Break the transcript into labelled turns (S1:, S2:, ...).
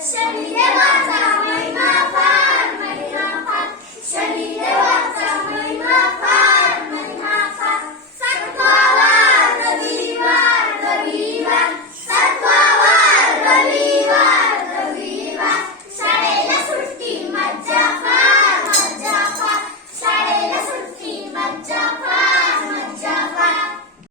S1: 下雨了？